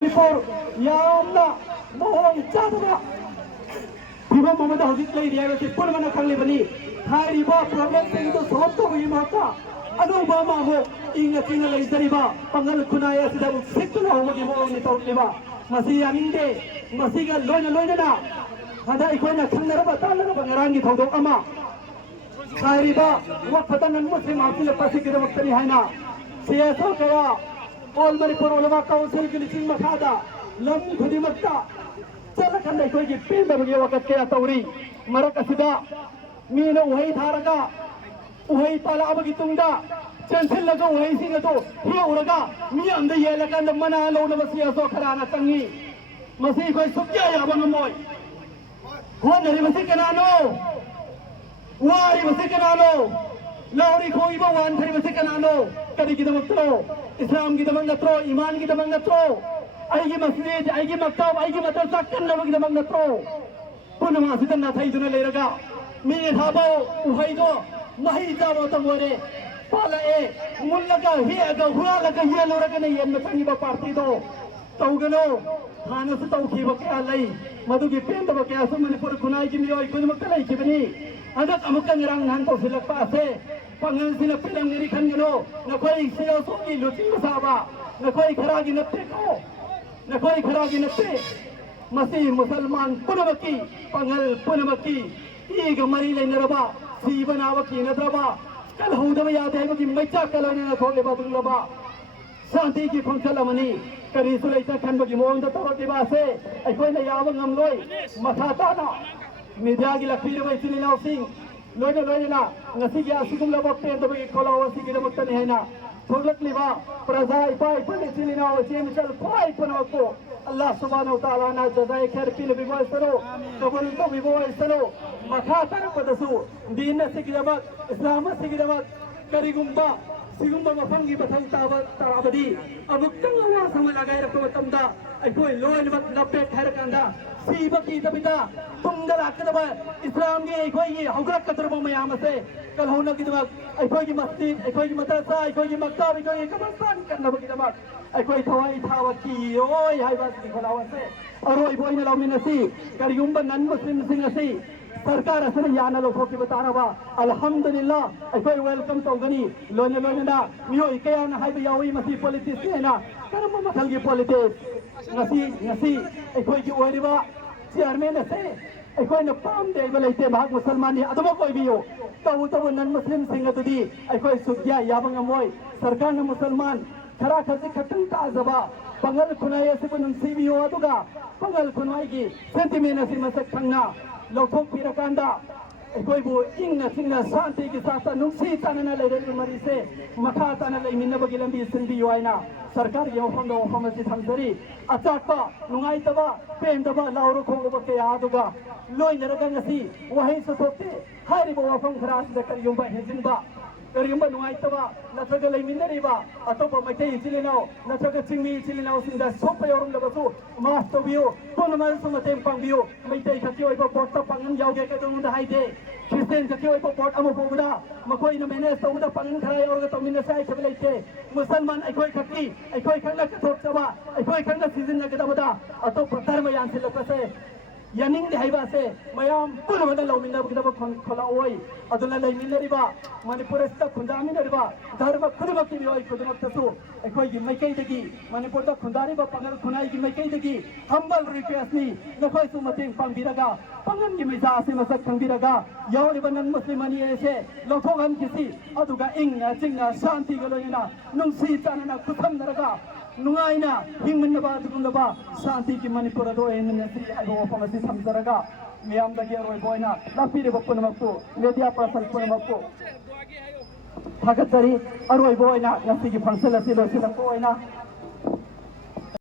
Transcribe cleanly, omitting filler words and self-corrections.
Before Yamna Mohon Chadana People Mamma Hosik Lady, I was a Purmana Kalibani, High Riba, Problem thing to solve to Himata, Adobama, in a single Riba, Pangal Kunaya, that would sit to know what you want to talk about. Masia Minde, Masiga Lona, and I went a Kanarabata, Rangi Todo Ama. High Riba, what Patan and Muslim are still a Pacific of Tanihana. CSO Kaya. All Manipur Ulama Council Giliching Makada, Lam Kudimakta, Salakan Kogi, Pimba Tauri, Marakasida, Mina Uhay Taraga, Uhay Palabagitunda, Chansilago, Uhay Singato, Hiuraga, me and the Yelakan, the Mana, Lonasia Sokarana Tangi, Masiko Sukia, Bangamoy. What the Rivasikano? Why Rivasikano? Lauri Koiba one, Rivasikano, Kadikidamotro. Islam kita mengatro, iman kita mengatro. Aigi masjid, aigi maktab, aigi madrasah kan kita mengatro. Pun masih tanah thai dunia leraga. Mini thabo, uhaido, mahi jabo tamore. Pala mullaga, hiaga, hulaga, hialuraga ni yang macam iba parti do. Tahu gano, hana se tahu kiba kaya lagi. Madu gipen tahu kaya so Manipur kunai kimi oi kun makalai kibani. Anak amukan orang hantu silap pase. Pangan sila pilang ngirikan gano, nakoy siya suki luting masaba, nakoy karagi natte ko, nakoy karagi natte, masih Musalman punamaki, pangal punamaki, iga marilay naraba, si banawaki nadraba, kalhuda mayate ay maging maycha kalani na thole batung laba, santi ki pangsalamani, kari sulay ta kan bagi mo ang tatawag ibase, ay koy nayawang amloy, matata na, media gilakpira may sininaw sing. Loina loina ngasi ya sigum labok te to be kolawa sigida mutani haina thoglak liba prazai pai palisilina o chemchal pai panako Allah subhanahu wa ta'ala na jazai khair ki nabi boy saro kabul to bi boy saro makha tar padasu din sigida mak islam sigida mak karigumba sigumba mafangi bathang tabadi abukang awa samalagai rakto tamda ai koi loin mat lapet khair kanda Sibaki Tabita, Tungala Kadaba, Islam Gay, Hograk Katurbo Mayamase, Kalhona Kidabak, I call you Masjid, I call you Matasa, I call you Maktab, I call you Kamastan, Kanabakidabak, I call you Tawai Tawaki, Oi, I was the Kalawase, Aroi Boyna Laminasi, Kariumba Nan Muslim Singasi, Sarkar Asana Loki Bataraba, Alhamdulillah, I call you welcome to Gani, Lona Lona, Mio Ikayan, Habiyawi Masi politician, Karamamakalgi politics. Ngasi akhoi ki oiriba chairman ase akhoi na pam de balaite bhag musalman ni adama koi biyo tawu nan muslim sing atudi akhoi sugya yabang amoi sarkar na musalman khara khaji khatang ta zaba pangal khunai ase bunun sibiyo aduga pangal khunai ki sentiment ase masak thangna lothok pirakanda akhoi bu ingna singna santi ki sata nungsi tanana leire mari se makha tanana leimina bagilam bi sinbiyo aina सरकार ये वफंद वफम से थमसरी अचाटपा नुंगाइतबा पेंदबा लाउरो खोगबा के यादुगा लोई नरगंगसी वही सुथोते हारिबा वफम खरास दकर युंबा हेजिनबा करियंबा नुंगाइतबा नथग लेमिनरिबा अतोपा मैते इचिलिनाव नथग चिंगमी इचिलिनाव सिंदा soap योरम लबसु मास्टोबियो पुनमल सुमते पंबियो मैते खतियो इबा पोट्टा पंगन यावगे के दुंद हाइदे Kristen kaki oi popot amu poguda makoi na mene sauda pangan khara yorga tomina sai khablaite musalman aikoi khaki aikoi khangna kathok chaba aikoi khangna season na kadabada ato patar ma yan se lokase yaning de haiba se mayam pura mada lawminda bugda khola oi adula laiminna riba manipur sta khundami na riba dharma khudma ki oi khudma tasu aikoi gi maikai degi manipur da khundari ba pangal khunai gi maikai degi humble request ni nakhoi su mateng pangbiraga pangan gi misa ase masak khangbiraga yauri banan muslimani ese lothogam kisi aduga ingna jingna shanti galoina nungsi tanana kutham naraga nungaina hingmanaba dugunaba shanti ki manipur do en si abo pamasi samsaraga miyam da geroi boina lapire bappunamapu media person punamapu thagatari aroi boina ngasi ki function asilo silang boina